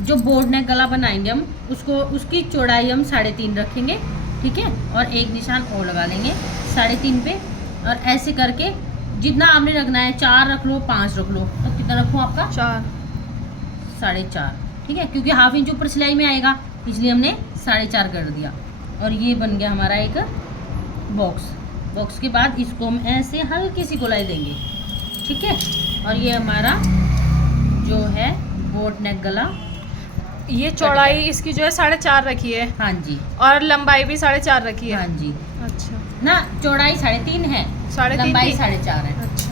जो बोर्ड नेक गला बनाएंगे हम उसको, उसकी चौड़ाई हम 3.5 रखेंगे, ठीक है। और एक निशान और लगा लेंगे 3.5 पे। और ऐसे करके जितना आपने रखना है, 4 रख लो, 5 रख लो, तो कितना रखूँ आपका? 4, 4.5, ठीक है, क्योंकि हाफ इंच ऊपर सिलाई में आएगा, इसलिए हमने 4.5 कर दिया। और ये बन गया हमारा एक बॉक्स। बॉक्स के बाद इसको हम ऐसे हल्की सी गोलाई देंगे, ठीक है। और ये हमारा जो है बोट नेक गला, ये चौड़ाई इसकी जो है 4.5 रखी है। हाँ जी, और लंबाई भी 4.5 रखी है। हाँ जी। अच्छा, ना चौड़ाई 3.5 है, 3.5 लंबाई थी? 4.5 है। अच्छा।